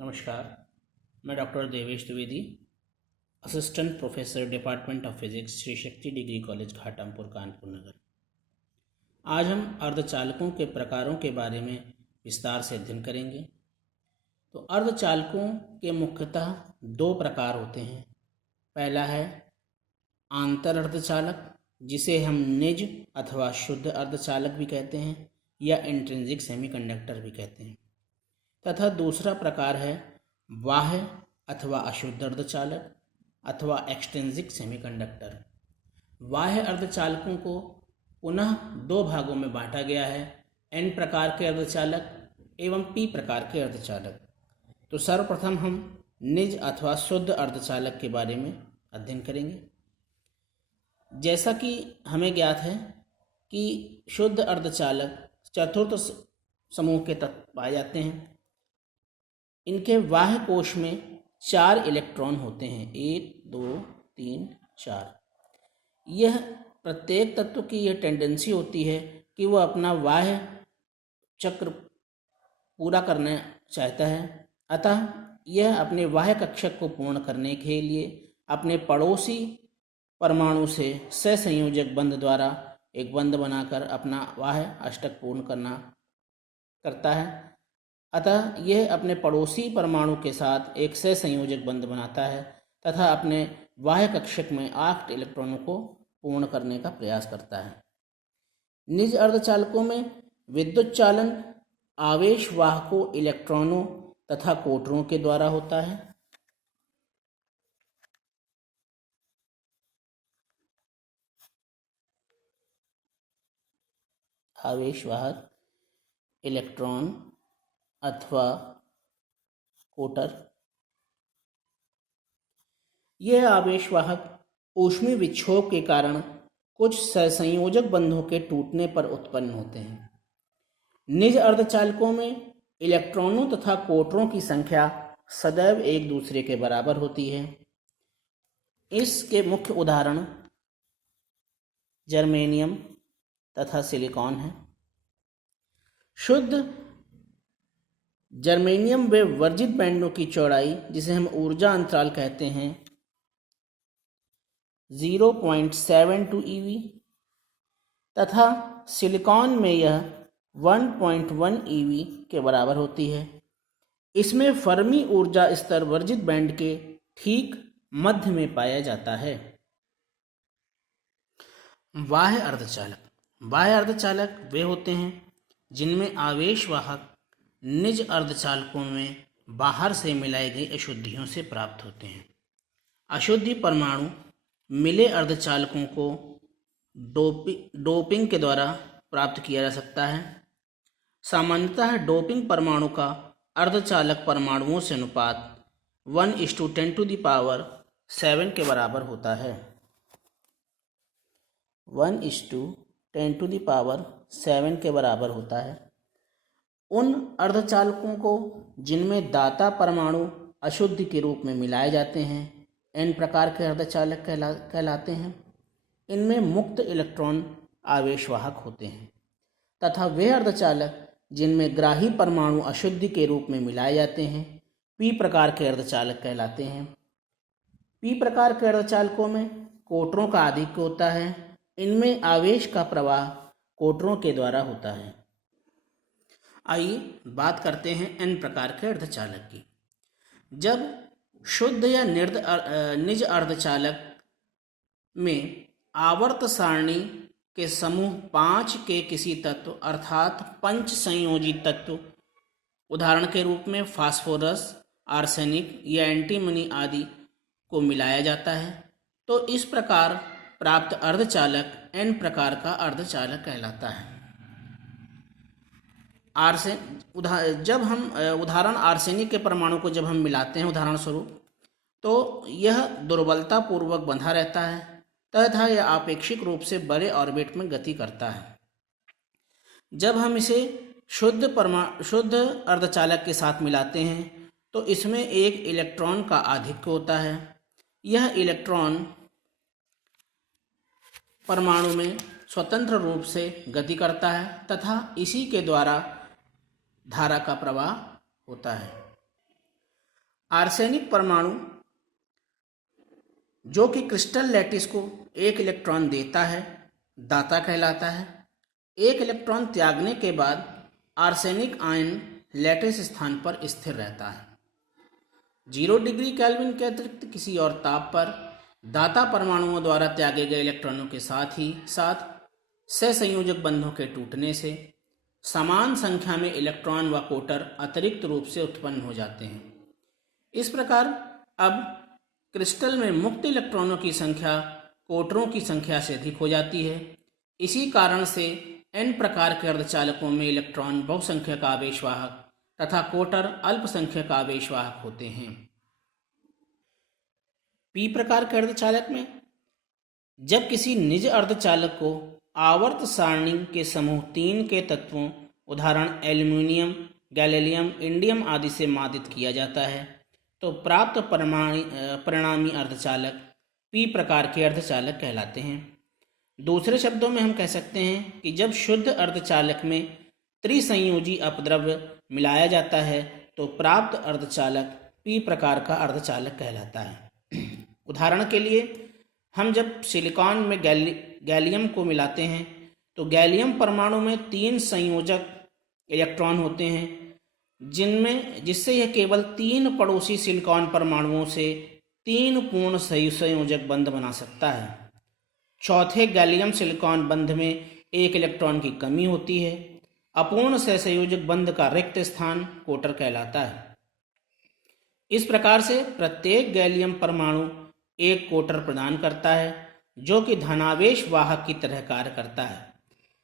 नमस्कार। मैं doctor Devesh Dwivedi, assistant professor department of physics, Shri Shakti degree college Ghatampur, Kanpur नगर। आज हम अर्धचालकों के प्रकारों के बारे में विस्तार से अध्ययन करेंगे। तो अर्धचालकों के मुख्यतः दो प्रकार होते हैं। पहला है आंतर अर्धचालक, जिसे हम निज अथवा शुद्ध अर्धचालक भी कहते हैं या इंट्रिंसिक सेमीकंडक्टर भी कहते हैं, तथा दूसरा प्रकार है बाह्य अथवा अशुद्ध अर्धचालक अथवा एक्सट्रिंसिक सेमीकंडक्टर। बाह्य अर्धचालकों को पुनः दो भागों में बांटा गया है, एन प्रकार के अर्धचालक एवं पी प्रकार के अर्धचालक। तो सर्वप्रथम हम निज अथवा शुद्ध अर्धचालक के बारे में अध्ययन करेंगे। जैसा कि हमें ज्ञात है कि शुद्ध अर्धचालक चतुर्थ समूह के तत्व पाए जाते हैं। इनके बाह्य कोश में 4 इलेक्ट्रॉन होते हैं, 1 2 3 4। यह प्रत्येक तत्व की यह टेंडेंसी होती है कि वह अपना बाह्य चक्र पूरा करना चाहता है, अतः यह अपने बाह्य कक्षक को पूर्ण करने के लिए अपने पड़ोसी परमाणु से सहसंयोजक बंध द्वारा एक बंध बनाकर अपना बाह्य अष्टक पूर्ण करता है। अतः यह अपने पड़ोसी परमाणु के साथ एक सहसंयोजक बंध बनाता है तथा अपने बाह्य कक्षक में 8 इलेक्ट्रॉनों को पूर्ण करने का प्रयास करता है। निज अर्धचालकों में विद्युत चालन आवेशवाहकों इलेक्ट्रॉनों तथा कोटरों के द्वारा होता है। आवेशवाहक इलेक्ट्रॉन अथवा कोटर। यह आवेशवाहक ऊष्मीय विक्षोभ के कारण कुछ सहसंयोजक बंधों के टूटने पर उत्पन्न होते हैं। निज अर्धचालकों में इलेक्ट्रॉनों तथा कोटरों की संख्या सदैव एक दूसरे के बराबर होती है। इसके मुख्य उदाहरण जर्मेनियम तथा सिलिकॉन है। शुद्ध जर्मेनियम व वर्जित बैंडों की चौड़ाई, जिसे हम ऊर्जा अंतराल कहते हैं, 0.72 eV तथा सिलिकॉन में यह 1.1 eV के बराबर होती है। इसमें फर्मी ऊर्जा स्तर वर्जित बैंड के ठीक मध्य में पाया जाता है। बाह्य अर्धचालक वे होते हैं जिनमें आवेशवाहक निज अर्धचालकों में बाहर से मिलाई गई अशुद्धियों से प्राप्त होते हैं। अशुद्धि परमाणु मिले अर्धचालकों को डोपिंग के द्वारा प्राप्त किया जा सकता है। सामान्यतः डोपिंग परमाणु का अर्धचालक परमाणुओं से अनुपात 1:10⁻7 के बराबर होता है। 1:10⁻7 के बराबर होता है। उन अर्धचालकों को जिनमें दाता परमाणु अशुद्धि के रूप में मिलाए जाते हैं एन प्रकार के अर्धचालक कहलाते हैं। इनमें मुक्त इलेक्ट्रॉन आवेशवाहक होते हैं तथा वे अर्धचालक जिनमें ग्राही परमाणु अशुद्धि के रूप में मिलाए जाते हैं पी प्रकार के अर्धचालक कहलाते हैं। पी प्रकार के अर्धचालकों में कोटरों का आधिक्य होता है। इनमें आवेश का प्रवाह कोटरों के द्वारा होता है। आइए बात करते हैं एन प्रकार के अर्धचालक की। जब शुद्ध या निज अर्धचालक में आवर्त सारणी के समूह 5 के किसी तत्व अर्थात पंच संयोजी तत्व, उदाहरण के रूप में फास्फोरस, आर्सेनिक या एंटीमनी आदि को मिलाया जाता है, तो इस प्रकार प्राप्त अर्धचालक एन प्रकार का अर्धचालक कहलाता है। जब हम उदाहरण आर्सेनिक के परमाणु को जब हम मिलाते हैं उदाहरण स्वरूप, तो यह दुर्बलता पूर्वक बंधा रहता है तथा यह आपेक्षिक रूप से बड़े ऑर्बिट में गति करता है। जब हम इसे शुद्ध अर्धचालक के साथ मिलाते हैं तो इसमें एक इलेक्ट्रॉन का आधिक्य होता है। यह इलेक्ट्रॉन परमाणु में स्वतंत्र रूप से गति करता है तथा इसी के द्वारा धारा का प्रवाह होता है। आर्सेनिक परमाणु जो कि क्रिस्टल लैटिस को एक इलेक्ट्रॉन देता है दाता कहलाता है। एक इलेक्ट्रॉन त्यागने के बाद आर्सेनिक आयन लैटिस स्थान पर स्थिर रहता है। 0 डिग्री केल्विन के अतिरिक्त किसी और ताप पर दाता परमाणुओं द्वारा त्यागे गए इलेक्ट्रॉनों के साथ ही साथ सहसंयोजक बंधों के टूटने से समान संख्या में इलेक्ट्रॉन व कोटर अतिरिक्त रूप से उत्पन्न हो जाते हैं। इस प्रकार अब क्रिस्टल में मुक्त इलेक्ट्रॉनों की संख्या कोटरों की संख्या से अधिक हो जाती है। इसी कारण से n प्रकार के अर्धचालकों में इलेक्ट्रॉन बहुसंख्यक आवेशवाहक तथा कोटर अल्पसंख्यक आवेशवाहक होते हैं। p प्रकार के अर्धचालक में जब किसी निज अर्धचालक को आवर्त सारणी के समूह 3 के तत्वों उदाहरण एल्यूमिनियम, गैलीलियम, इंडियम आदि से मादित किया जाता है तो प्राप्त परिणामी अर्धचालक p प्रकार के अर्धचालक कहलाते हैं। दूसरे शब्दों में हम कह सकते हैं कि जब शुद्ध अर्धचालक में त्रिसंयोजी अपद्रव्य मिलाया जाता है तो प्राप्त अर्धचालक p प्रकार का अर्धचालक कहलाता है। उदाहरण के लिए हम जब सिलिकॉन में गैलियम को मिलाते हैं तो गैलियम परमाणु में 3 संयोजक इलेक्ट्रॉन होते हैं जिससे यह केवल 3 पड़ोसी सिलिकॉन परमाणुओं से 3 पूर्ण संयोजक बंध बना सकता है। चौथे गैलियम सिलिकॉन बंध में 1 इलेक्ट्रॉन की कमी होती है। अपूर्ण सहसंयोजक बंध का रिक्त स्थान कोटर कहलाता है। इस प्रकार से प्रत्येक गैलियम परमाणु एक कोटर प्रदान करता है जो कि धनावेश वाहक की तरह कार्य करता है।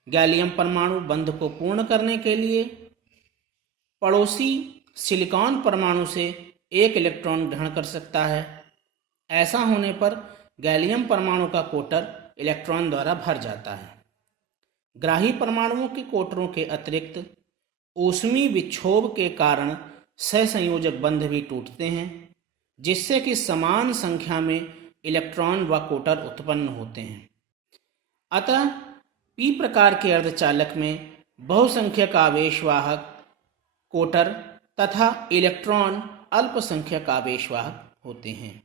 गैलियम परमाणु बंध को पूर्ण करने के लिए पड़ोसी सिलिकॉन परमाणु से 1 इलेक्ट्रॉन ग्रहण कर सकता है। ऐसा होने पर गैलियम परमाणु का कोटर इलेक्ट्रॉन द्वारा भर जाता है। ग्राही परमाणुओं के कोटरों के अतिरिक्त ऊष्मीय विक्षोभ के कारण सहसंयोजक बंध भी टूटते हैं जिससे कि समान संख्या में इलेक्ट्रॉन व कोटर उत्पन्न होते हैं। अतः p प्रकार के अर्धचालक में बहुसंख्यक आवेशवाहक कोटर तथा इलेक्ट्रॉन अल्पसंख्यक आवेशवाहक होते हैं।